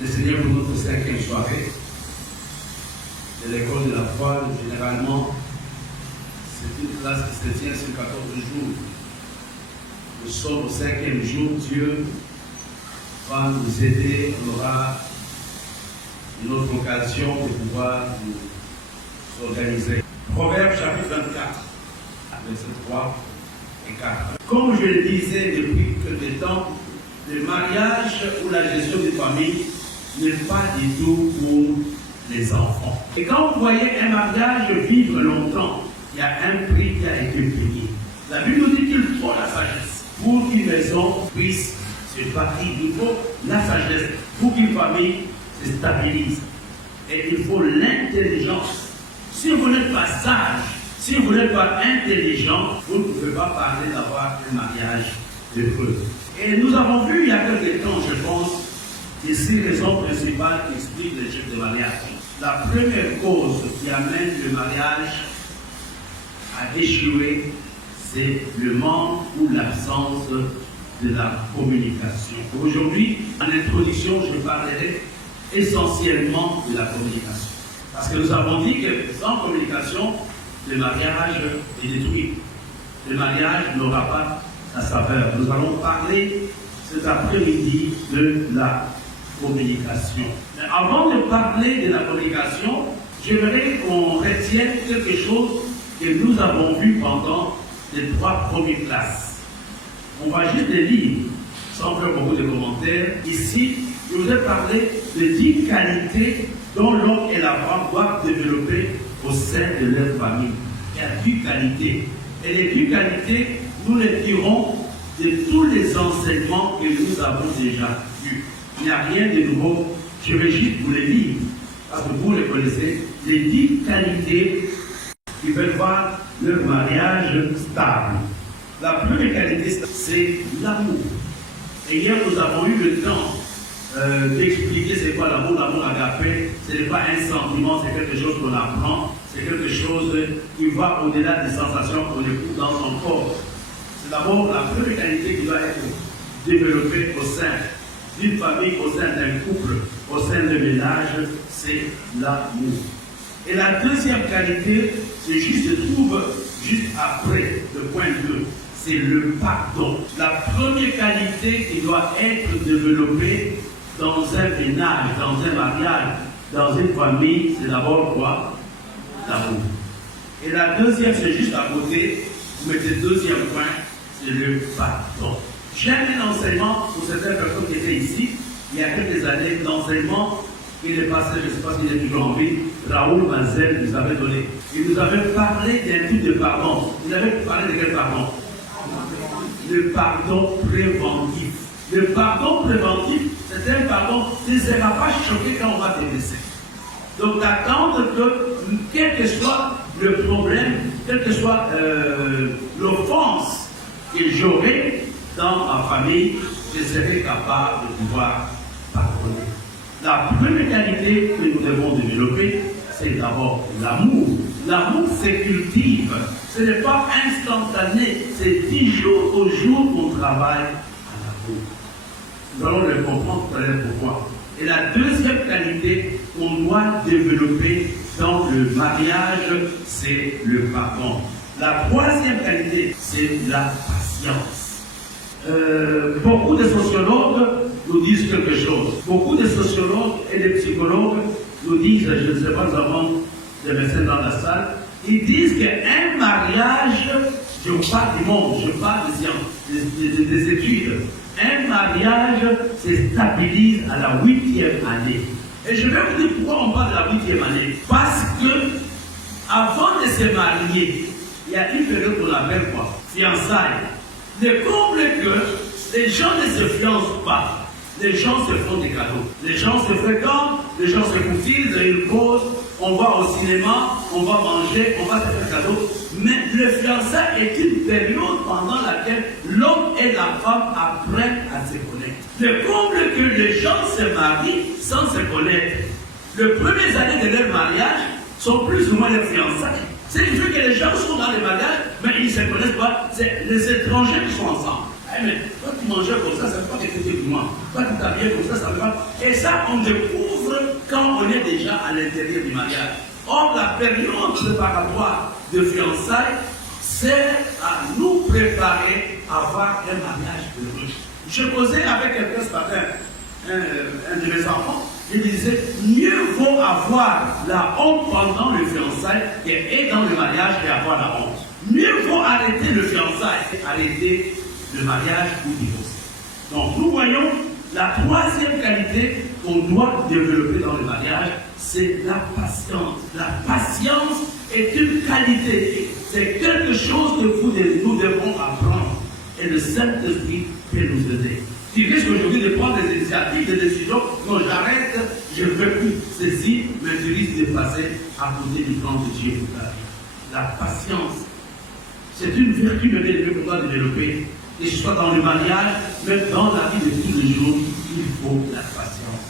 le Seigneur pour notre 5e soirée de l'école de la foi. Généralement, c'est une classe qui se tient sur 14 jours. Nous sommes au 5e jour. Dieu va nous aider. On aura une autre occasion de pouvoir nous organiser. Proverbe chapitre 24, versets 3 et 4. Comme je le disais depuis quelque temps, le mariage ou la gestion des familles n'est pas du tout pour les enfants. Et quand vous voyez un mariage vivre longtemps, il y a un prix qui a été payé. La Bible nous dit qu'il faut la sagesse pour qu'une maison puisse se bâtir. Il faut la sagesse pour qu'une famille se stabilise. Et il faut l'intelligence. Si vous n'êtes pas sage, si vous n'êtes pas intelligent, vous ne pouvez pas parler d'avoir un mariage heureux. Et nous avons vu il y a quelques temps, je pense, les 6 raisons principales qui expliquent l'échec de mariage. La première cause qui amène le mariage à échouer, c'est le manque ou l'absence de la communication. Aujourd'hui, en introduction, je parlerai essentiellement de la communication. Parce que nous avons dit que sans communication, le mariage est détruit. Le mariage n'aura pas sa saveur. Nous allons parler cet après-midi de la communication. Mais avant de parler de la communication, j'aimerais qu'on retienne quelque chose que nous avons vu pendant les 3 premières classes. On va juste les lire, sans faire beaucoup de commentaires. Ici, je vous ai parlé de 10 qualités dont l'homme et la femme doivent développer au sein de leur famille. Il y a 10 qualités. Et les 10 qualités, nous les tirons de tous les enseignements que nous avons déjà vus. Il n'y a rien de nouveau. Je vais juste vous les lire, parce que vous les connaissez. Les 10 qualités qui veulent voir leur mariage stable. La première qualité, c'est l'amour. Et hier, nous avons eu le temps d'expliquer c'est quoi l'amour. L'amour agapé, ce n'est pas un sentiment, c'est quelque chose qu'on apprend, c'est quelque chose qui va au-delà des sensations qu'on écoute dans son corps. C'est d'abord la première qualité qui doit être développée au sein d'une famille, au sein d'un couple, au sein d'un ménage, c'est l'amour. Et la deuxième qualité, c'est juste, se trouve juste après le point 2, c'est le pardon. La première qualité qui doit être développée dans un ménage, dans un mariage, dans une famille, c'est d'abord quoi? L'amour. Et la deuxième, c'est juste à côté, vous mettez le deuxième point, c'est le pardon. J'aime un enseignement pour certaines personnes qui étaient ici, il y a quelques années, l'enseignement qu'il est passé, je ne sais pas s'il est toujours en vie, Raoul Mazel nous avait donné. Il nous avait parlé d'un type de pardon. Il avait parlé de quel pardon? Le pardon préventif. Le pardon préventif, c'est un pardon qui ne sera pas choqué quand on va te laisser. Donc d'attendre que, quel que soit le problème, quelle que soit l'offense que j'aurai dans ma famille, je serai capable de pouvoir pardonner. La première qualité que nous devons développer, c'est d'abord l'amour. L'amour se cultive. Ce n'est pas instantané, c'est 10 jours au jour qu'on travaille à l'amour. Nous allons le comprendre tout à l'heure pourquoi. Et la deuxième qualité qu'on doit développer dans le mariage, c'est le pardon. La troisième qualité, c'est la patience. Beaucoup de sociologues nous disent quelque chose. Beaucoup de sociologues et de psychologues nous disent, je ne sais pas, nous avons des médecins dans la salle, ils disent qu'un mariage, je parle du monde, je parle des sciences, des études, un mariage se stabilise à la 8e année. Et je vais vous dire pourquoi on parle de la 8e année. Parce que, avant de se marier, il y a une période qu'on appelle quoi? Fiançailles. Le comble est que les gens ne se fiancent pas. Les gens se font des cadeaux. Les gens se fréquentent, les gens se courtisent, ils causent, on va au cinéma, on va manger, on va se faire cadeau. Mais le fiançailles est une période pendant laquelle l'homme et la femme apprennent à se connaître. Le comble est que les gens se marient sans se connaître. Les premières années de leur mariage sont plus ou moins les fiançailles. C'est vrai que les gens sont dans les mariages, mais ils ne se connaissent pas. C'est les étrangers qui sont ensemble. Mais toi, tu mangeais comme ça ne veut pas que tu du moi. Toi, tu t'habillais comme ça ne veut pas. Et ça, on découvre quand on est déjà à l'intérieur du mariage. Or, la période préparatoire de fiançailles sert à nous préparer à avoir un mariage heureux. Je causais avec quelqu'un ce matin, un de mes enfants, il disait, mieux vaut avoir la honte pendant le fiançailles et dans le mariage et avoir la honte. Mieux vaut arrêter le fiançailles et arrêter le mariage ou divorcer. Donc nous voyons la troisième qualité qu'on doit développer dans le mariage, c'est la patience. La patience est une qualité, c'est quelque chose que nous devons apprendre. Et le Saint-Esprit peut nous aider. Tu risques aujourd'hui de prendre des initiatives, des décisions. Non, j'arrête, je ne veux plus saisir, mais tu risques de passer à côté du plan de Dieu pour ta vie. La patience, c'est une vertu de Dieu qu'on doit développer. Que ce soit dans le mariage, même dans la vie de tous les jours, il faut la patience.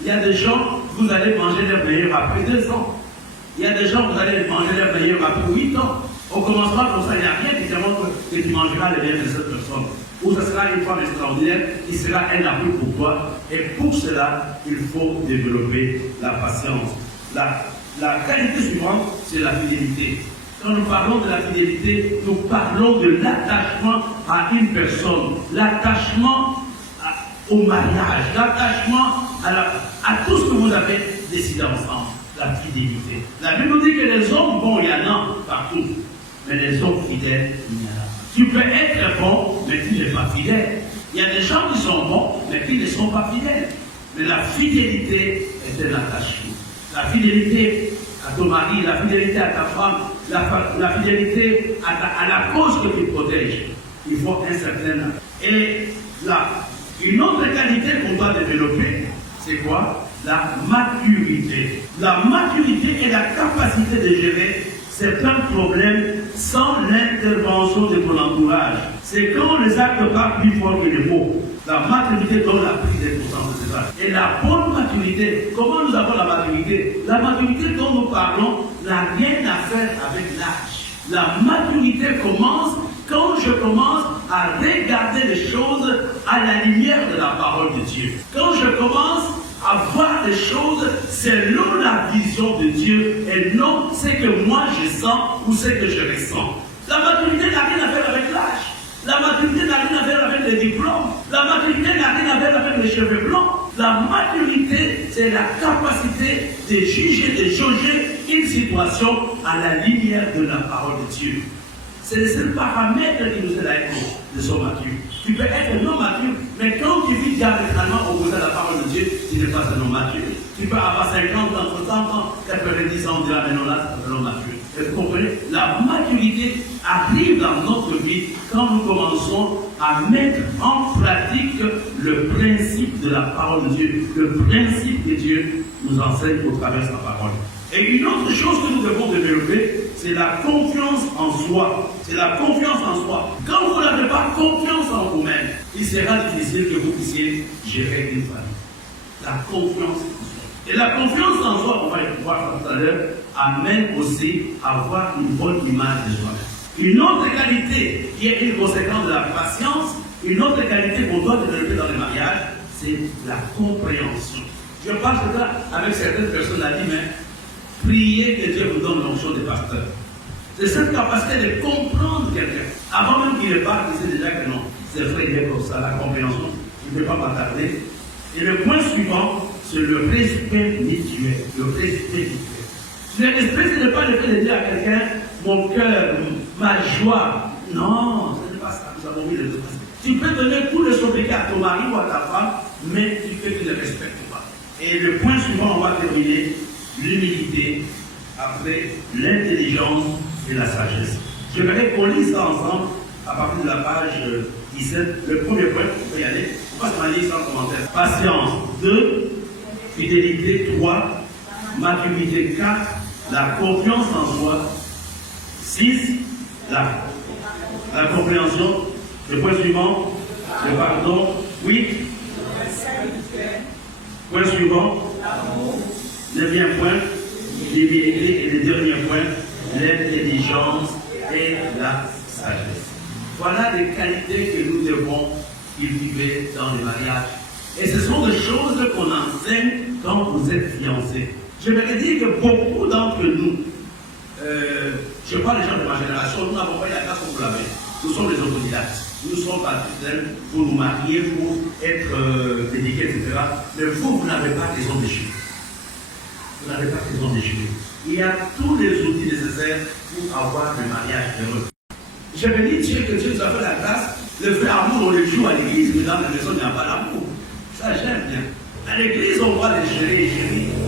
Il y a des gens, vous allez manger leur meilleur après 2 ans. Il y a des gens, vous allez manger leur meilleur après 8 ans. On commencera comme ça, il n'y a rien qui démontre que tu mangeras le meilleur de cette personne. Ou ce sera une femme extraordinaire qui sera un appui pour toi. Et pour cela, il faut développer la patience. La qualité suivante, c'est la fidélité. Quand nous parlons de la fidélité, nous parlons de l'attachement à une personne, l'attachement au mariage, l'attachement à tout ce que vous avez décidé ensemble, la fidélité. La Bible nous dit que les hommes bons, il y en a partout, mais les hommes fidèles, il y en a. Tu peux être bon, mais tu n'es pas fidèle. Il y a des gens qui sont bons, mais qui ne sont pas fidèles. Mais la fidélité est un attachement. La fidélité à ton mari, la fidélité à ta femme, la fidélité à la cause que tu protèges. Il faut un certain... Et une autre qualité qu'on doit développer, c'est quoi? La maturité. La maturité est la capacité de gérer certains problèmes sans l'intervention de ton entourage. C'est quand les actes partent plus fort que les mots. La maturité donne la prise des consciences de ces actes. Et la bonne maturité, comment nous avons la maturité? La maturité dont nous parlons n'a rien à faire avec l'âge. La maturité commence quand je commence à regarder les choses à la lumière de la parole de Dieu. Quand je commence à voir les choses selon la vision de Dieu et non ce que moi je sens ou ce que je ressens. La maturité n'a rien à faire avec l'âge. La maturité n'a rien à faire avec les diplômes. La maturité n'a rien à faire avec les cheveux blancs. La maturité, c'est la capacité de juger, de jauger une situation à la lumière de la parole de Dieu. C'est le seul paramètre qui nous aide à être de son mature. Tu peux être non mature, mais quand tu vis diamétralement opposé à la parole de Dieu, tu n'es pas un homme mature. Tu peux avoir 50 ans, 60 ans, 90 ans, on dira, mais non, là, c'est un homme mature. Et vous comprenez, la maturité arrive dans notre vie quand nous commençons à mettre en pratique le principe de la parole de Dieu. Le principe que Dieu nous enseigne au travers de sa parole. Et une autre chose que nous devons développer, c'est la confiance en soi. C'est la confiance en soi. Quand vous n'avez pas confiance en vous-même, il sera difficile que vous puissiez gérer une famille. La confiance en soi. Et la confiance en soi, on va y voir tout à l'heure, amène aussi à avoir une bonne image de soi-même. Une autre qualité qui est une conséquence de la patience, une autre qualité qu'on doit développer dans le mariage, c'est la compréhension. Je parle de ça avec certaines personnes à dire, mais priez que Dieu vous donne l'onction des pasteurs. C'est cette capacité de comprendre quelqu'un. Avant même qu'il ne parle, il sait déjà que non, c'est vrai, il est comme ça, la compréhension. Je ne vais pas m'attarder. Et le point suivant, c'est le respect mutuel. Le respect mutuel. Le respect, ce n'est pas le fait de dire à quelqu'un, mon cœur, ma joie. Non, ce n'est pas ça. Nous avons mis le respect. Tu peux donner tout le sobriquet à ton mari ou à ta femme, mais tu fais que ne respectes pas. Et le point suivant, on va terminer, l'humilité, après l'intelligence et la sagesse. Je voudrais qu'on lise ça ensemble à partir de la page 17. Le premier point, on peut y aller. On va se manier sans commentaire. Patience 2, fidélité 3, maturité 4, la confiance en soi 6, la compréhension. Le point suivant, le pardon 8. Point suivant, 9e point, l'humilité et le dernier point, l'intelligence et la sagesse. Voilà les qualités que nous devons cultiver dans les mariages. Et ce sont des choses qu'on enseigne quand vous êtes fiancés. Je vais dire que beaucoup d'entre nous, je parle des gens de ma génération, nous n'avons pas eu la grâce comme vous l'avez. Nous sommes des autodidactes. Nous sommes baptisés pour nous marier, pour être dédiés, etc. Mais vous n'avez pas des hommes déchirés. Vous n'avez pas des hommes déchirés. Il y a tous les outils nécessaires pour avoir un mariage heureux. Je vais dire Dieu que Dieu nous a fait la grâce. Le vrai amour, on le joue à l'église, mais dans la maison, il n'y a pas d'amour. Ça, j'aime bien. À l'église, on voit les chéris,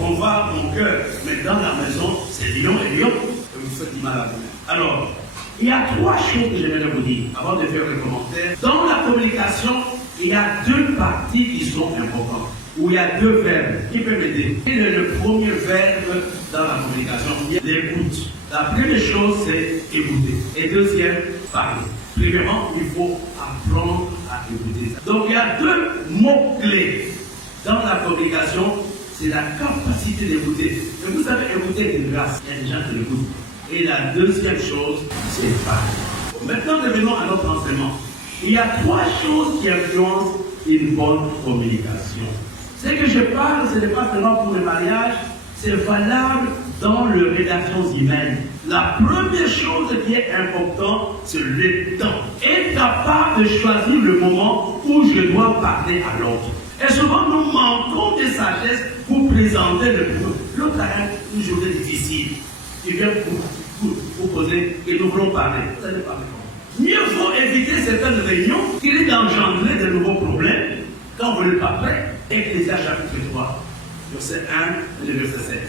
on voit mon cœur. Mais dans la maison, c'est lion et lion. Et vous faites du mal à vous-même. Alors, il y a trois choses que j'aimerais vous dire avant de faire les commentaires. Dans la communication, il y a deux parties qui sont importantes. Où il y a deux verbes. Qui peut m'aider? Quel est le premier verbe dans la communication? L'écoute. La première chose, c'est écouter. Et deuxième, parler. Premièrement, il faut apprendre à écouter. Donc, il y a deux mots-clés dans la communication. C'est la capacité d'écouter. Et vous savez, écouter une grâce. Il y a des gens qui l'écoutent. Et la deuxième chose, c'est parler. Maintenant, revenons à notre enseignement. Il y a trois choses qui influencent une bonne communication. Ce que je parle, ce n'est pas seulement pour le mariage, c'est valable dans les relations humaines. La première chose qui est importante, c'est le temps. Être capable de choisir le moment où je dois parler à l'autre. Et souvent, nous manquons de sagesse pour présenter le point. L'autre a une journée difficile. Il vient pour poser et nous voulons parler. Vous allez parler comment? Mieux vaut éviter certaines réunions qui risquent d'engendrer de nouveaux problèmes quand vous n'êtes pas prêt. Ecclésiaste chapitre 3, verset 1 et verset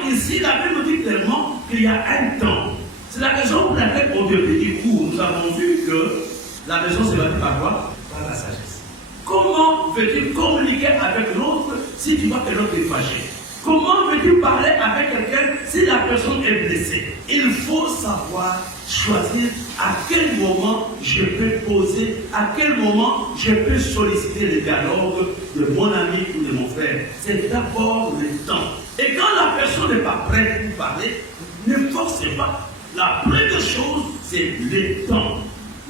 16. Ici, la Bible nous dit clairement qu'il y a un temps. C'est la raison pour laquelle, au début du cours, nous avons vu que la maison se bâtit par quoi? Par la sagesse. Comment veux-tu communiquer avec l'autre si tu vois que l'autre est fâché? Comment veux-tu parler avec quelqu'un si la personne est blessée? Il faut savoir choisir à quel moment je peux poser, à quel moment je peux solliciter le dialogue de mon ami ou de mon frère. C'est d'abord le temps. Et quand la personne n'est pas prête pour parler, ne forcez pas. La première chose, c'est le temps.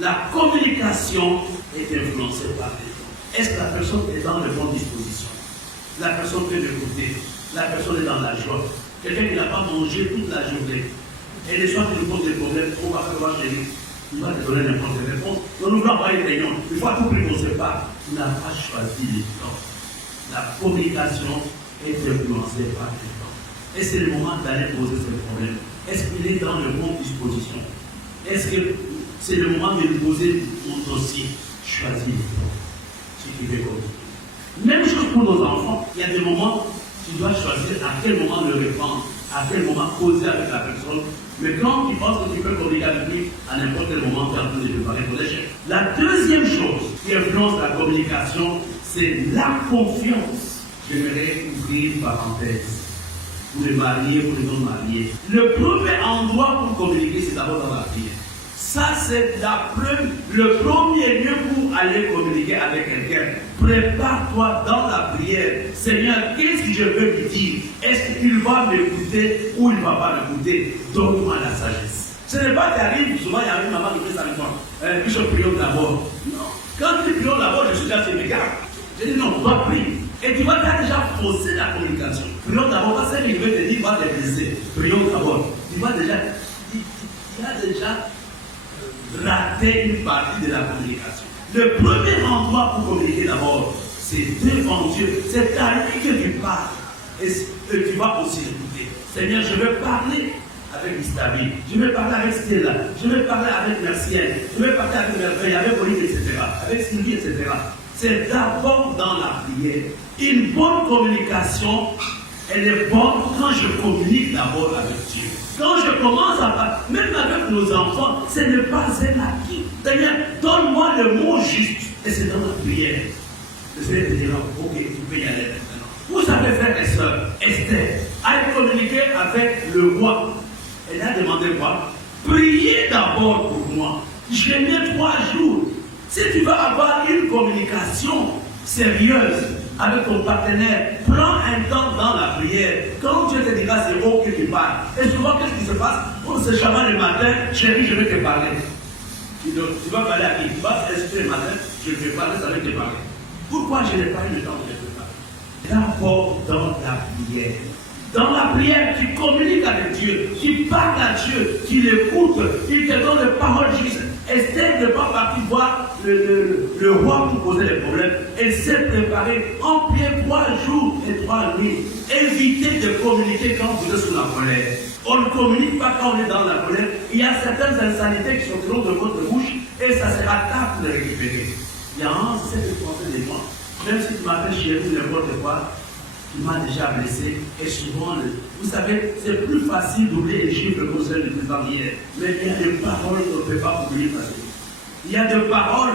La communication est influencée par le temps. Est-ce que la personne est dans de bonnes dispositions? La personne peut l'écouter. La personne est dans la joie. Quelqu'un qui n'a pas mangé toute la journée. Et les soirs, il nous pose des problèmes. On va faire chez lui. Il va te donner n'importe quelle réponse. Donc, nous ne voulons pas une réunion. Il faut à tout prix qu'on ne sait pas. Il n'a pas choisi le temps. La communication est influencée par le temps. Et c'est le moment d'aller poser ce problème. Est-ce qu'il est dans de bonnes dispositions? Est-ce que c'est le moment de lui poser mon dossier? Choisis le temps. Ce qui fait comme ça. Même chose pour nos enfants. Il y a des moments, tu dois choisir à quel moment le répondre, à quel moment causer avec la personne. Mais quand tu penses que tu peux communiquer avec lui, à n'importe quel moment, tu es en train de préparer pour l'échec. La deuxième chose qui influence la communication, c'est la confiance. J'aimerais ouvrir une parenthèse. Pour les mariés, pour les non-mariés. Le premier endroit pour communiquer, c'est d'abord dans la prière. Ça, c'est le premier lieu pour aller communiquer avec quelqu'un. Prépare-toi dans la prière. Seigneur, qu'est-ce que je veux lui dire? Est-ce qu'il va m'écouter ou il ne va pas m'écouter? Donne-moi la sagesse. Ce n'est pas qu'arrive, souvent il y a une maman qui fait ça avec moi. Bishop, prions d'abord. Non. Quand tu prions d'abord, je suis là, tu me regardes. Je dis non, on va prier. Et tu vas déjà fausser la communication. Prions d'abord, parce que je vais te dire, va te blesser. Prions d'abord. Tu vas déjà, tu as déjà raté une partie de la communication. Le premier endroit pour communiquer d'abord, c'est devant Dieu. C'est à lui que tu parles. Et tu vas aussi écouter. Seigneur, je veux parler avec Mistabi, je vais parler avec Stella, je vais parler avec Mercienne, je vais parler avec Merveille, avec Olive, etc., avec Sylvie, etc. C'est d'abord dans la prière. Une bonne communication, elle est bonne quand je communique d'abord avec Dieu. Quand je commence à parler, même avec nos enfants, ce n'est pas un acquis. Seigneur, donne-moi le mot juste. Et c'est dans la prière. Le Seigneur te dira, ok, tu peux y aller maintenant. Vous savez, frères et sœurs, Esther a communiqué avec le roi. Elle a demandé quoi? Priez d'abord pour moi. Jeûnez 3 jours. Si tu veux avoir une communication sérieuse avec ton partenaire, prends un temps dans la prière. Quand Dieu te dira c'est ok, tu parles. Et souvent, qu'est-ce qui se passe? On se chamane le matin, chérie, je vais te parler. Tu vas parler à qui? Tu vas rester le matin, je vais parler, ça va te parler. Pourquoi je n'ai pas eu le temps de te parler? D'abord dans la prière. Dans la prière, tu communiques avec Dieu, tu parles à Dieu, tu l'écoutes, il te donne des paroles justes. Esther n'est pas partie voir le roi pour poser des problèmes. Elle s'est préparée en prière 3 jours et 3 nuits. Évitez de communiquer quand vous êtes sous la colère. On ne communique pas quand on est dans la colère. Il y a certaines insanités qui sortiront de votre bouche et ça sera tard de les récupérer. Il y a un, c'est de penser des gens. Même si tu m'appelles chez vous n'importe quoi, tu m'as déjà blessé. Et souvent, vous savez, c'est plus facile d'oublier les chiffres que celle du président hier. Mais il y a des paroles qu'on ne peut pas oublier. Il y a des paroles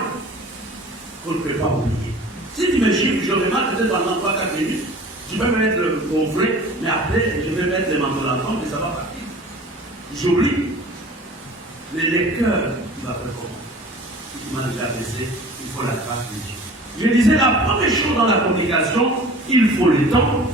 qu'on ne peut pas oublier. Si tu me chiffres, je remarque peut-être pendant 3-4 minutes, je vais me mettre au vrai, mais après, je vais mettre les manteaux dans le temps et ça va partir. J'oublie. Mais les cœurs, il va faire comment? Tu m'as déjà blessé, il faut la grâce de Dieu. Je disais, la première chose dans la communication, il faut le temps.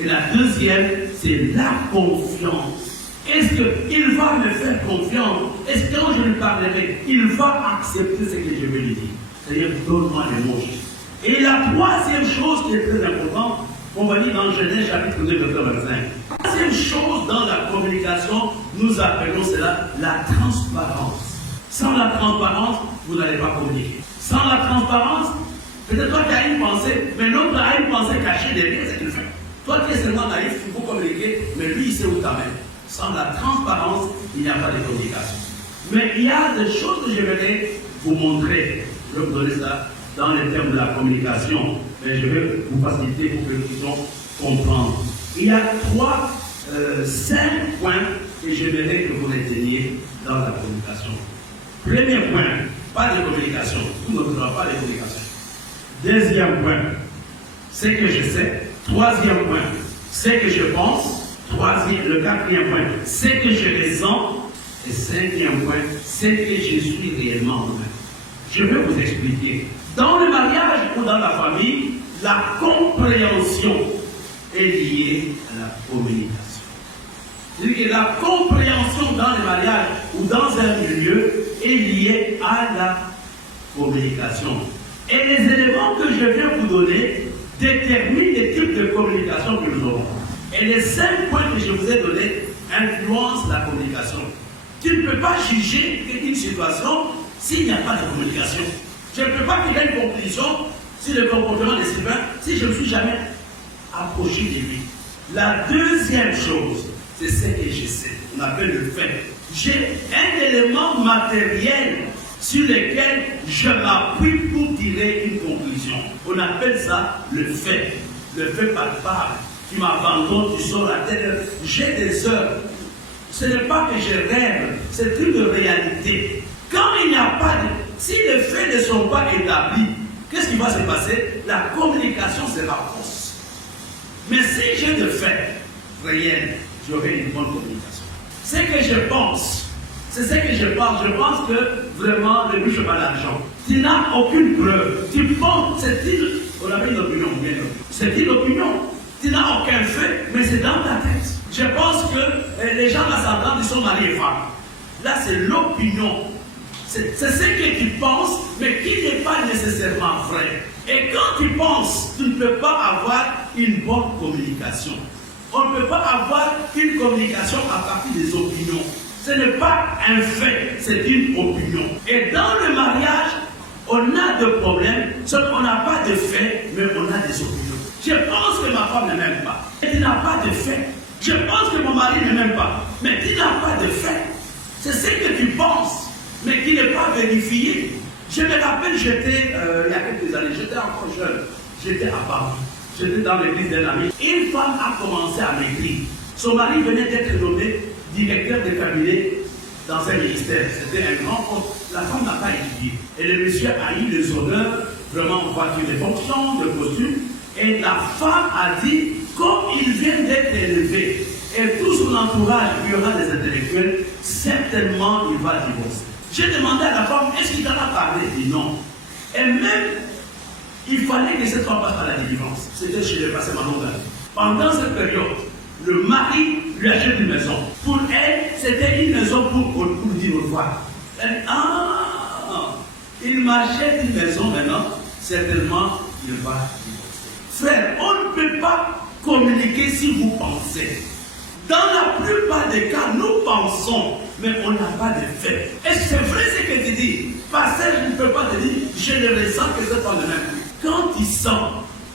Et la deuxième, c'est la confiance. Est-ce qu'il va me faire confiance? Est-ce que quand je lui parlerai, il va accepter ce que je vais lui dire? C'est-à-dire, donne-moi les mots justes. Et la troisième chose qui est très importante, on va dire dans Genèse chapitre 2, verset 25. La troisième chose dans la communication, nous appelons cela la transparence. Sans la transparence, vous n'allez pas communiquer. Sans la transparence, peut-être toi qui as une pensée, mais l'autre a une pensée cachée derrière ce qu'il fait. Toi qui es seulement naïf, il faut communiquer, mais lui il sait où t'amène. Sans la transparence, il n'y a pas de communication. Mais il y a des choses que je vais vous montrer. Je vais vous donner ça dans les termes de la communication, mais je vais vous faciliter pour que nous puissions comprendre. Il y a 5 points que j'aimerais que vous reteniez dans la communication. Premier point, pas de communication. Vous ne voudrez pas de communication. Deuxième point, c'est que je sais. Troisième point, c'est que je pense. Le quatrième point, c'est que je ressens. Et cinquième point, c'est que je suis réellement humain. Je vais vous expliquer. Dans le mariage ou dans la famille, la compréhension est liée à la communication. C'est-à-dire que la compréhension dans le mariage ou dans un milieu est liée à la communication. Et les éléments que je viens vous donner déterminent les types de communication que nous aurons. Et les 5 points que je vous ai donnés influencent la communication. Tu ne peux pas juger une situation s'il n'y a pas de communication. Je ne peux pas tirer une conclusion sur le comportement de Sylvain si je ne me suis jamais approché de lui. La deuxième chose, c'est ce que je sais. On appelle le fait. J'ai un élément matériel sur lequel je m'appuie pour tirer une conclusion. On appelle ça le fait. Le fait palpable. Tu m'abandonnes, tu sors la tête. J'ai des heures. Ce n'est pas que je rêve, c'est une réalité. Quand il n'y a pas de... Si les faits ne sont pas établis, qu'est-ce qui va se passer? La communication sera fausse. Mais si j'ai des faits réels, j'aurai une bonne communication. Ce que je pense, c'est ce que je pense. Je pense que vraiment, le but, je pas l'argent. Tu n'as aucune preuve. Tu penses, on avait une opinion, bien sûr. C'est une opinion. Tu n'as aucun fait, mais c'est dans ta tête. Je pense que les gens là s'entendent, ils sont mariés et femmes. Là, c'est l'opinion. C'est ce que tu penses, mais qui n'est pas nécessairement vrai. Et quand tu penses, tu ne peux pas avoir une bonne communication. On ne peut pas avoir une communication à partir des opinions. Ce n'est pas un fait, c'est une opinion. Et dans le mariage, on a des problèmes, sauf qu'on n'a pas de fait, mais on a des opinions. Je pense que ma femme ne m'aime pas, et tu n'as pas de fait. Je pense que mon mari ne m'aime pas, mais tu n'as pas de fait. C'est ce que tu penses, mais qui n'est pas vérifié. Je me rappelle, il y a quelques années, j'étais encore jeune, j'étais à Paris, j'étais dans l'église d'un ami. Une femme a commencé à m'écrire. Son mari venait d'être nommé directeur de cabinet dans un ministère. C'était un grand poste. La femme n'a pas étudié. Et le monsieur a eu les honneurs, vraiment en voiture de fonction, de costume. Et la femme a dit, comme il vient d'être élevé, et tout son entourage, il y aura des intellectuels, certainement il va divorcer. J'ai demandé à la femme, est-ce qu'il t'en a parlé? Elle dit non. Et même, il fallait que cette femme passe par la délivrance. C'était chez le passé Manon. Pendant cette période, le mari lui achète une maison. Pour elle, c'était une maison pour dire au revoir. Elle dit, ah, il m'achète une maison maintenant, certainement il va divorcer. Frère, on ne peut pas communiquer si vous pensez. Dans la plupart des cas, nous pensons, mais on n'a pas de fait. Et c'est vrai ce que tu dis. Pasteur, je ne peux pas te dire, je le ressens que c'est pas le même. Quand il sent,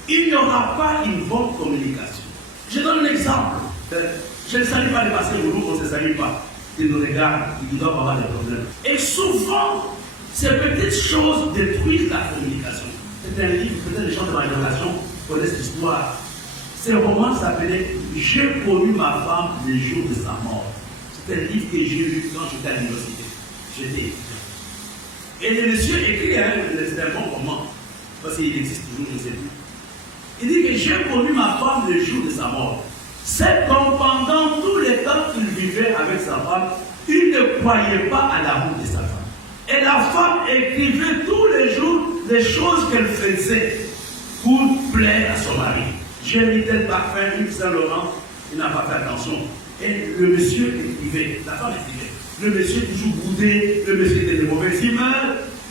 il n'y aura pas une bonne communication. Je donne un exemple. Je ne salue pas les pasteurs, on ne se salue pas. Ils nous regardent, ils doivent avoir des problèmes. Et souvent, ces petites choses détruisent la communication. C'est un livre, peut-être les gens de ma génération connaissent l'histoire. Ce roman s'appelait « J'ai connu ma femme le jour de sa mort ». C'est un livre que j'ai lu quand j'étais à l'université. J'étais étudiant. Et le monsieur écrit, c'est un bon roman, parce qu'il existe toujours, je ne sais plus. Il dit que j'ai connu ma femme le jour de sa mort. C'est comme pendant tout le temps qu'il vivait avec sa femme, il ne croyait pas à l'amour de sa femme. Et la femme écrivait tous les jours les choses qu'elle faisait pour plaire à son mari. J'ai mis tel parfum, une Saint-Laurent, il n'a pas fait attention. Et le monsieur écrivait, la femme écrivait. Le monsieur toujours boudé, le monsieur était de mauvaise humeur.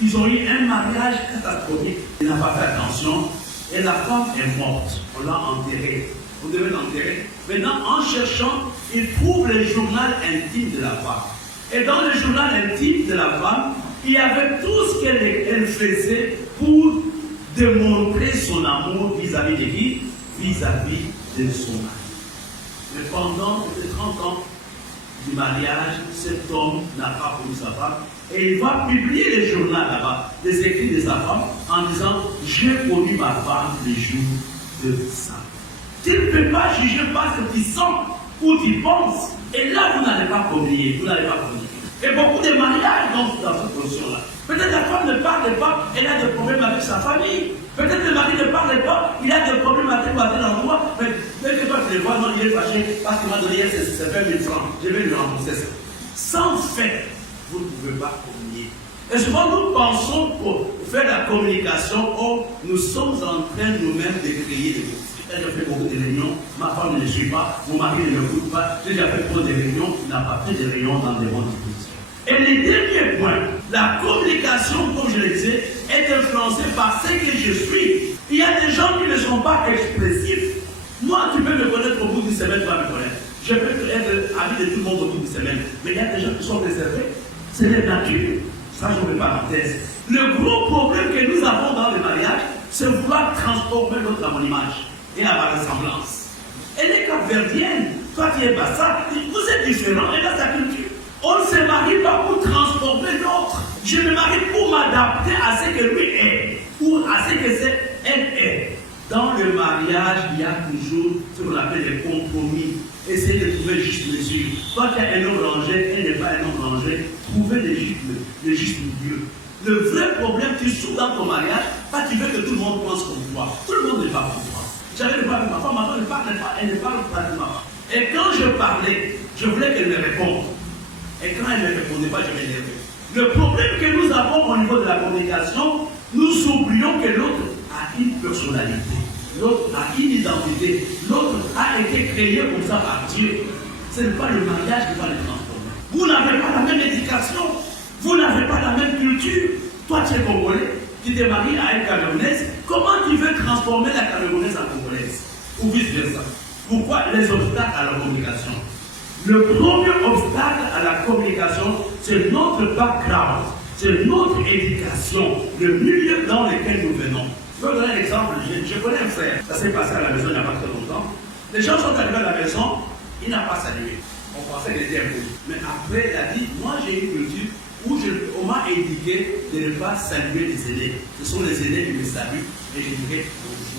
Ils ont eu un mariage catastrophique. Il n'a pas fait attention. Et la femme est morte. On l'a enterrée. On devait l'enterrer. Maintenant, en cherchant, il trouve le journal intime de la femme. Et dans le journal intime de la femme, il y avait tout ce qu'elle faisait pour démontrer son amour vis-à-vis de qui? Vis-à-vis de son mari. Mais pendant 30 ans du mariage, cet homme n'a pas connu sa femme. Et il va publier le journal là-bas, les écrits de sa femme, en disant « J'ai connu ma femme le jour de sa mort ». Tu ne peux pas juger parce que tu sens ou tu penses. Et là, vous n'allez pas communier, vous n'allez pas communiquer. Et beaucoup de mariages dans cette position-là. Peut-être la femme ne parle pas, elle a des problèmes avec sa famille. Peut-être le mari ne parle pas, il a des problèmes avec l'endroit, mais dès que toi tu le vois, non, il est fâché parce qu'il m'a donné c'est 20 000 francs, je vais lui rembourser ça. Sans fait, vous ne pouvez pas communier. Et souvent nous pensons pour faire la communication, oh, nous sommes en train nous-mêmes de créer des conflits. J'ai fait beaucoup de réunions, ma femme ne le suit pas, mon mari ne le écoute pas, j'ai déjà fait trop de réunions, il n'a pas fait de réunions dans des bonnes dispositions. Et le dernier point, la communication, comme je le disais, est influencée par ce que je suis. Il y a des gens qui ne sont pas expressifs. Moi, tu peux me connaître au bout d'une semaine, tu vas me connaître. Je peux être ami de tout le monde au bout d'une semaine. Mais il y a des gens qui sont réservés. C'est la nature. Ça, je mets parenthèse. Le gros problème que nous avons dans le mariage, c'est vouloir transformer l'autre à mon image et à ma ressemblance. Elle est capverdienne. Toi, tu es pas ça. Vous êtes différents. Elle a sa culture. On ne se marie pas pour transformer l'autre. Je me marie pour m'adapter à ce que lui est, ou à ce que elle est. Dans le mariage, il y a toujours ce qu'on appelle les compromis. Essayez de trouver le juste mesure. Toi qui as un homme rangé, elle n'est pas un homme rangé, trouvez le juste milieu. Le vrai problème, tu souffres dans ton mariage, pas tu veux que tout le monde pense comme toi. Tout le monde n'est pas comme toi. J'avais le parler de ma femme, ma femme ne parle pas, elle ne parle pas de ma femme. Et quand je parlais, je voulais qu'elle me réponde. Et quand elle ne me répondait pas, je m'énervais. Le problème que nous avons au niveau de la communication, nous oublions que l'autre a une personnalité, l'autre a une identité, l'autre a été créé comme ça par Dieu. Ce n'est pas le mariage qui va le transformer. Vous n'avez pas la même éducation, vous n'avez pas la même culture. Toi, tu es congolais, tu t'es marié à une Camerounaise. Comment tu veux transformer la Camerounaise en congolaise? Ou vice-versa? Pourquoi les obstacles à la communication? Le premier obstacle à la communication, c'est notre background, c'est notre éducation, le milieu dans lequel nous venons. Je vais vous donner un exemple. Je connais un frère, ça s'est passé à la maison il n'y a pas très longtemps. Les gens sont arrivés à la maison, il n'a pas salué. On pensait qu'il était impoli. Mais après, il a dit, moi j'ai une culture où on m'a indiqué de ne pas saluer les aînés. Ce sont les aînés qui me saluent et je dirais bonjour.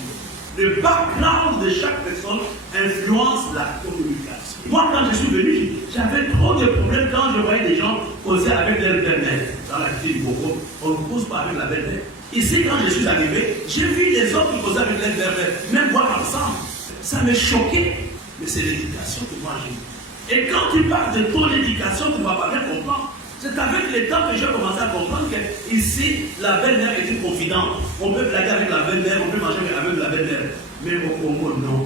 Le background de chaque personne influence la communication. Moi, quand je suis venu, j'avais trop de problèmes quand je voyais des gens causer avec leur belle-mère. Dans la ville de Boko, on ne cause pas avec la belle-mère. Ici, quand je suis arrivé, j'ai vu les hommes qui causaient avec leur belle-mère, même boire ensemble. Ça me choquait. Mais c'est l'éducation que moi j'ai eue. Et quand tu parles de ton éducation, tu ne vas pas bien comprendre. C'est avec le temps que j'ai commencé à comprendre que ici, la belle-mère est une confidente. On peut blaguer avec la belle-mère, on peut manger avec la belle-mère. Mais au Congo, non.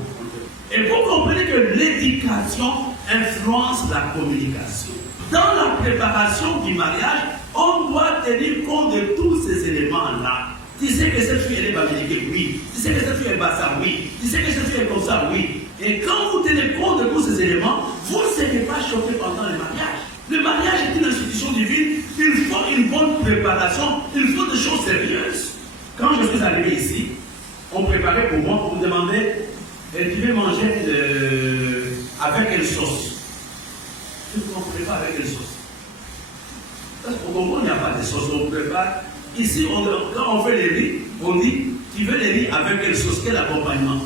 Et vous comprenez que l'éducation influence la communication. dans la préparation du mariage, on doit tenir compte de tous ces éléments-là. Tu sais que cette fille, elle est babélique, oui. Tu sais que cette fille, elle est basse, oui. Tu sais que cette fille est comme ça, oui. Et quand vous tenez compte de tous ces éléments, vous ne serez pas choqué pendant le mariage. Le mariage est une institution divine. Il faut une bonne préparation. Il faut des choses sérieuses. Quand je suis arrivé ici, on préparait pour moi, on me demandait, tu veux manger avec quelle sauce? Je ne comprends pas avec quelle sauce. Parce qu'au Congo, il n'y a pas de sauce, on prépare. Ici, quand on fait les riz, on dit, tu veux les riz avec quelle sauce, quel accompagnement?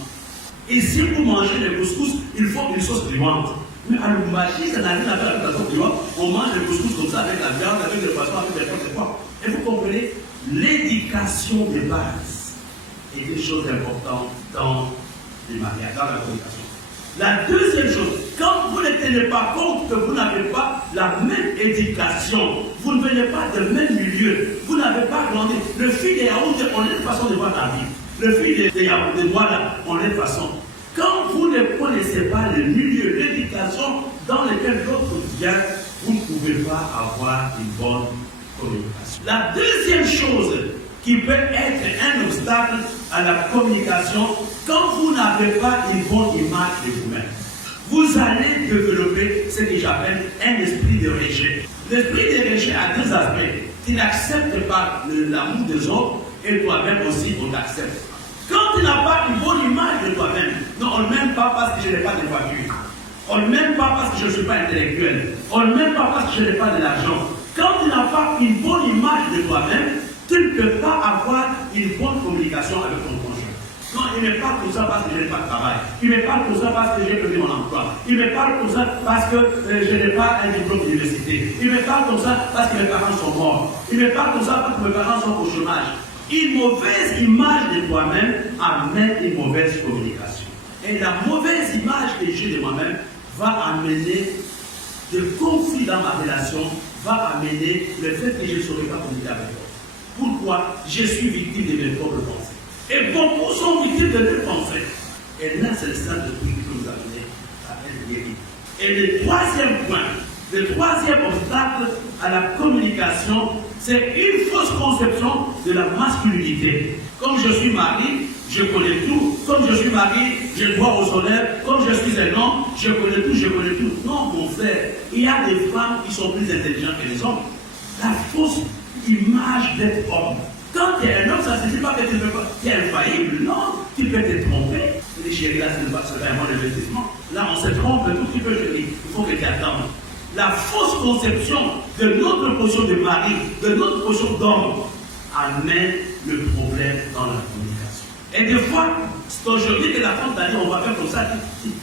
Ici, pour manger les couscous, il faut une sauce piquante. Mais à l'Umbashi, ça n'a rien à faire avec la sauce piquante. On mange les couscous comme ça, avec la viande, avec le poisson, avec n'importe quoi. Et vous comprenez, l'éducation de base est quelque chose d'important dans les mariages, dans la communication. La deuxième chose, quand vous ne tenez pas compte que vous n'avez pas la même éducation, vous ne venez pas du même milieu, vous n'avez pas grandi. Le fils de Yaoundé, on a une façon de voir la vie. Le fils de Yaoundé, voilà, on a une façon. Quand vous ne connaissez pas le milieu, l'éducation dans lequel l'autre vient, vous ne pouvez pas avoir une bonne communication. La deuxième chose qui peut être un obstacle à la communication, quand vous n'avez pas une bonne image de vous-même, vous allez développer ce que j'appelle un esprit de rejet. L'esprit de rejet a deux aspects. Tu n'acceptes pas l'amour des autres et toi-même aussi on t'accepte. Quand tu n'as pas une bonne image de toi-même, non, on ne m'aime pas parce que je n'ai pas de voiture. On ne m'aime pas parce que je ne suis pas intellectuel. On ne m'aime pas parce que je n'ai pas de l'argent. Quand tu n'as pas une bonne image de toi-même, tu ne peux pas avoir une bonne communication avec ton conjoint. Non, il me parle comme ça parce que je n'ai pas de travail. Il me parle comme ça parce que j'ai perdu mon emploi. Il me parle comme ça parce que je n'ai pas un diplôme d'université. Il me parle comme ça parce que mes parents sont morts. Il me parle comme ça parce que mes parents sont au chômage. Une mauvaise image de toi-même amène une mauvaise communication. Et la mauvaise image que j'ai de moi-même va amener des conflits dans ma relation, va amener le fait que je ne saurais pas communiquer avec toi. Pourquoi? Je suis victime de mes propres pensées. Et beaucoup sont victimes de leurs pensées. Et là, c'est le Saint-Esprit qui peut nous amener à être guéris. Et le troisième point, le troisième obstacle à la communication, c'est une fausse conception de la masculinité. Comme je suis mari, je connais tout. Comme je suis mari, je vois au solaire. Comme je suis un homme, je connais tout, je connais tout. Non, mon frère, il y a des femmes qui sont plus intelligentes que les hommes. La fausse image d'être homme. Quand tu es un homme, ça ne signifie pas que tu es infaillible. Non, tu peux te tromper. Les chéris, là, c'est un bon investissement. Là, on se trompe tout petit peu, je dis. Il faut que tu attendes. La fausse conception de notre position de mari, de notre position d'homme, amène le problème dans la communication. Et des fois, c'est aujourd'hui que la femme t'a dit, on va faire comme ça,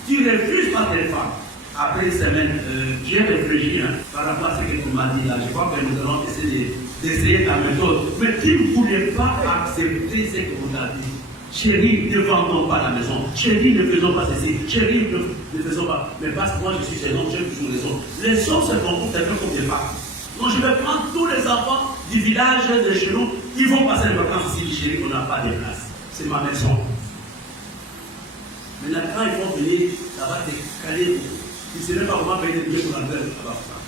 tu refuses pas tes femmes. Après une semaine, j'ai réfléchi par rapport à ce que tu m'as dit là. Je crois que nous allons essayer d'essayer ta méthode. Mais tu ne voulais pas accepter ce qu'on t'a dit. Chérie, ne vendons pas la maison. Chérie, ne faisons pas ceci. Chérie, ne faisons pas. Mais parce que moi, je suis un homme, j'aime toujours les hommes. Les hommes se comportent un peu comme des femmes. Donc, je vais prendre tous les enfants du village de chez nous. Ils vont passer les vacances ici, chérie, on n'a pas de place. C'est ma maison. Maintenant, quand ils vont venir, ça va te caler. Tu ne sais même pas comment payer des billets pour l'entrée de ça.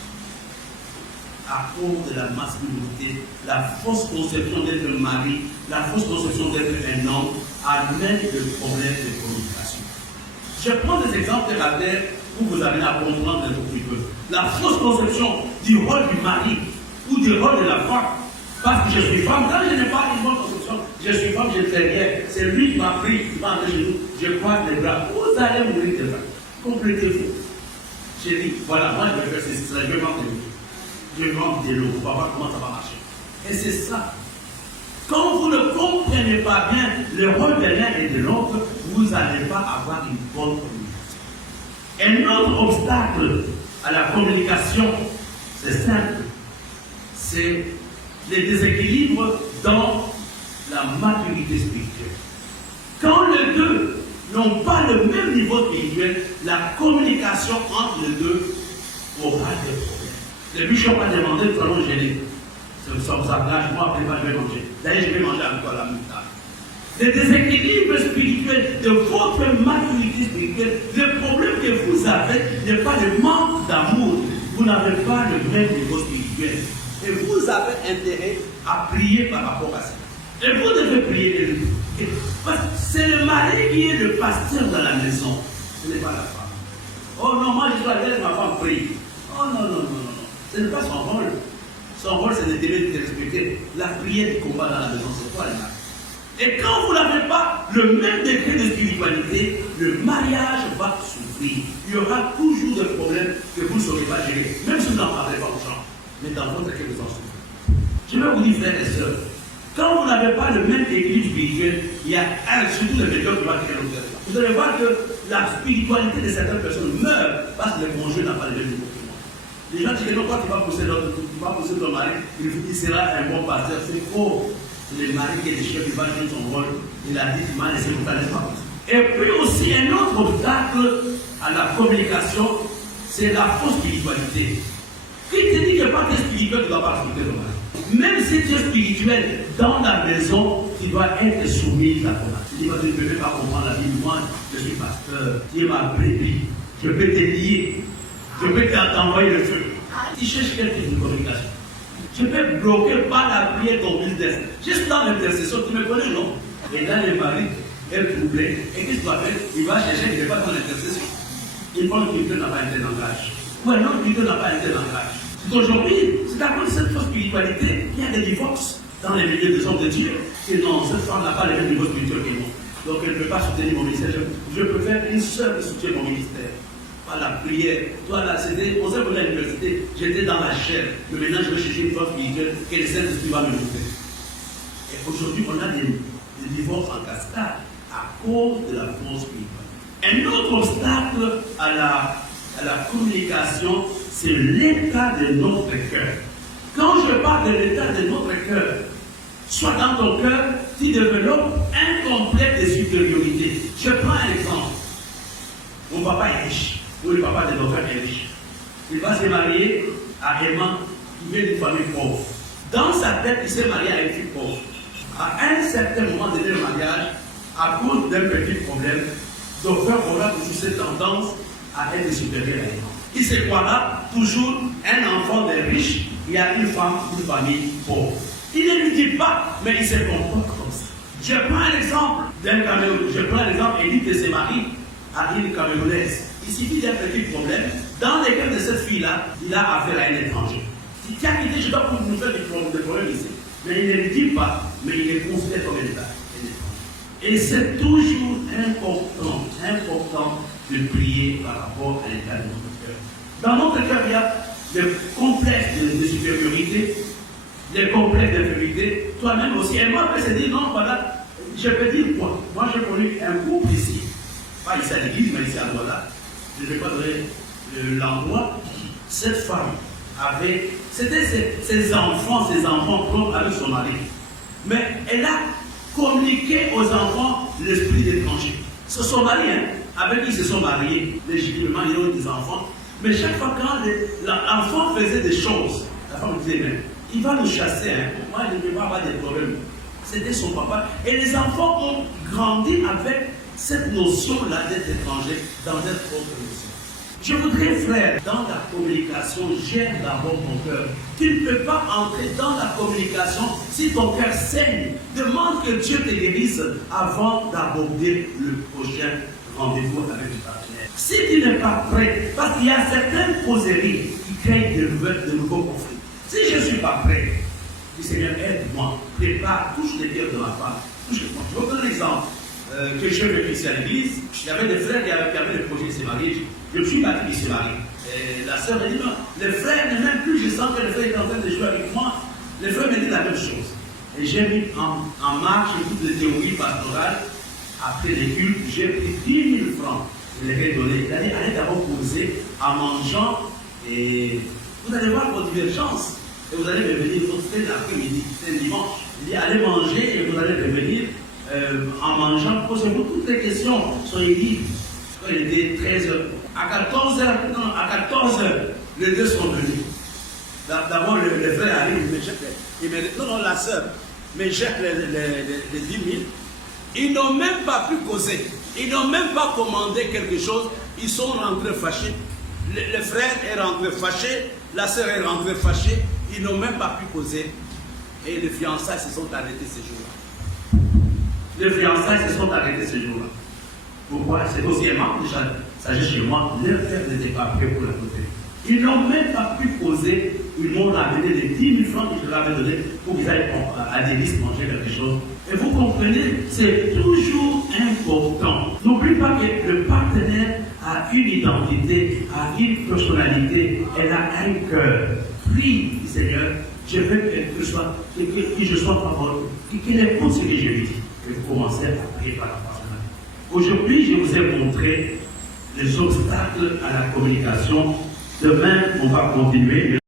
À cause de la masculinité, la fausse conception d'être un mari, la fausse conception d'être un homme, amène le problème de communication. Je prends des exemples terre à terre pour vous amener à comprendre un petit peu. La fausse conception du rôle du mari ou du rôle de la femme. Parce que je suis femme, quand je n'ai pas une bonne conception, je suis femme, je ne fais rien. C'est lui qui m'a pris, qui m'a amené chez nous, je croise les bras. Vous allez mourir de ça. Complétez-vous. J'ai dit, voilà, moi je vais faire ceci, je vais vendre je vais vendre de l'eau, on va voir comment ça va marcher. Et c'est ça. Quand vous ne comprenez pas bien le rôle de l'un et de l'autre, vous n'allez pas avoir une bonne communication. Un autre obstacle à la communication, c'est simple, c'est les déséquilibres dans la maturité spirituelle. Quand les deux n'ont pas le même niveau spirituel, la communication entre les deux aura des problèmes. Le bishop a demandé, nous allons gêner. Ça vous engage, moi après je vais manger. D'ailleurs, je vais manger avec toi la même table. Le déséquilibre spirituel de votre maturité spirituelle, le problème que vous avez n'est pas le manque d'amour. vous n'avez pas le même niveau spirituel. Et vous avez intérêt à prier par rapport à ça. Et vous devez prier. Parce que c'est le mari qui est le pasteur dans la maison. Ce n'est pas la femme. Oh non, moi je dois laisser ma femme prier. Oh non, non, non, non. Ce n'est pas son rôle. Son rôle, c'est de te respecter. La prière du combat dans la maison, c'est toi le mari. Et quand vous n'avez pas le même degré de spiritualité, le mariage va souffrir. Il y aura toujours des problèmes que vous ne saurez pas gérer. Même si vous n'en parlez pas aux gens. Mais dans votre cœur, vous en souffrez. Je vais vous dire, frères et sœurs, quand vous n'avez pas le même équilibre spirituel, il y a surtout le médiocre qui va créer l'autre. Vous allez voir que la spiritualité de certaines personnes meurt parce que le conjoint n'a pas le même niveau que moi. Les gens disent que non, quand tu vas pousser ton mari, il sera un bon pasteur. C'est faux. C'est le mari qui est le chef, il va jouer son rôle. Il a dit, il m'a laissé vous parler pas. Et puis aussi, un autre obstacle à la communication, c'est la fausse spiritualité. Qui te dit que pas que spirituel, tu ne dois pas respecter le mari. Même si tu es spirituel, dans la maison, tu dois être soumis à ton mari. Tu dis, tu ne peux pas comprendre la Bible. Moi, je suis pasteur, tu es ma brebis. Je peux te lier. Je peux t'envoyer le feu. Tu cherches quel type de communication. Je peux bloquer par la prière ton business. Juste dans l'intercession, tu me connais, non? Et là, le mari est troublé. Et qu'est-ce qu'il va faire? Il va chercher, il ne va pas dans l'intercession. Il pense que Dieu n'a pas été langage. Ouais, non, Dieu n'a pas été langage. C'est aujourd'hui, c'est à cause de cette fausse spiritualité qu'il y a des divorces dans les milieux des hommes de Dieu. Et non, cette femme n'a pas le même niveau spirituel que moi. Donc elle ne peut pas soutenir mon ministère. Je peux faire une seule qui soutient mon ministère. Par la prière. Toi là, c'était, on s'est venu à l'université, j'étais dans la chair. Mais maintenant, je vais chercher une force spirituelle que le Saint-Esprit va me montrer. Et aujourd'hui, on a des divorces en cascade à cause de la fausse spiritualité. Un autre obstacle à la communication, c'est l'état de notre cœur. Quand je parle de l'état de notre cœur, soit dans ton cœur, tu développes un complexe de supériorité. Je prends un exemple. Mon papa est riche, ou le papa de mon frère est riche. Il va se marier à Emma, qui vient d'une famille pauvre. Dans sa tête, il s'est marié à une fille pauvre. À un certain moment de leur mariage, à cause d'un petit problème, son frère aura toujours cette tendance à être supérieur à Emma. Il se croira toujours un enfant de riche, il y a une femme, une famille pauvre. Il ne lui dit pas, mais il se comporte comme ça. Je prends un exemple d'un Cameroun. Je prends l'exemple Edith de ses maris à une Camerounaise. Il suffit d'un petit problème. Dans le cas de cette fille-là, il a affaire à un étranger. Si tu as quitté, je dois nous faire des problèmes ici. Mais il ne le dit pas, mais il est considéré comme un étranger. Et c'est toujours important de prier par rapport à l'état de notre cœur. Dans notre cœur, il y a le complexe de supériorité, le complexe d'infériorité. Toi-même aussi. Et moi, je peux se dire, non, voilà, je peux dire quoi? Moi, j'ai connu un couple ici. Pas ici à l'église, mais ici à Douala. Je ne vais pas donner l'endroit. Cette femme avait, c'était ses enfants propres avec son mari. Mais elle a communiqué aux enfants l'esprit d'étranger. C'est son mari, hein, avec qui ils se sont mariés. Légitimement, ils ont des enfants. Mais chaque fois quand l'enfant faisait des choses, la femme disait, mais il va nous chasser, hein. Moi je ne vais pas avoir des problèmes. C'était son papa. Et les enfants ont grandi avec cette notion-là d'être étranger dans leur propre notion. Je voudrais, frère, dans la communication, gère d'abord ton cœur. Tu ne peux pas entrer dans la communication si ton cœur saigne. Demande que Dieu te guérisse avant d'aborder le prochain rendez-vous avec le partenaire. Si tu n'es pas prêt, parce qu'il y a certaines causeries qui créent de nouveaux conflits. Si je ne suis pas prêt, dis Seigneur, aide-moi, prépare, touche les cœurs de ma femme. Touche-moi. Je vous donne un exemple. Que je vais ici à l'église, il y avait des frères qui avaient le projet de se marier. Je me suis battu, il s'est marié. Et la sœur m'a dit non, les frères ne m'aiment plus, je sens que les frères sont en train de jouer avec moi. Les frères me disent la même chose. Et j'ai mis en marche toutes les théories pastorales. Après les cultes, j'ai pris 10 000 francs. Je les ai donnés. Il a dit allez d'abord poser en mangeant et vous allez voir vos divergences. Et vous allez revenir, c'était l'après-midi, c'était dimanche. Il dit allez manger et vous allez revenir. En mangeant, posez-vous toutes les questions, soyez libres. Quand il était 13h, à 14h, les deux sont venus. D'abord, le frère arrive, il me jette la sœur me jette les 10 000. Ils n'ont même pas pu causer, ils n'ont même pas commandé quelque chose, ils sont rentrés fâchés. Le frère est rentré fâché, la sœur est rentrée fâchée, ils n'ont même pas pu causer. Et les fiançailles se sont arrêtés ce jour-là. Les fiançailles se sont arrêtés ce jour-là. Pourquoi? C'est aussi un manque, déjà, sachez chez moi, leur père n'était pas prêt pour la causer. Ils n'ont même pas pu causer, ils m'ont ramené les 10 000 francs que je leur avais donné pour qu'ils aillent à des listes manger quelque chose. Et vous comprenez, c'est toujours important. N'oublie pas que le partenaire a une identité, a une personnalité, elle a un cœur. Prie, Seigneur, je veux que je sois favori, qu'il écoute ce que je lui dis. Et vous commencez à prier par la parole. Aujourd'hui, je vous ai montré les obstacles à la communication. Demain, on va continuer.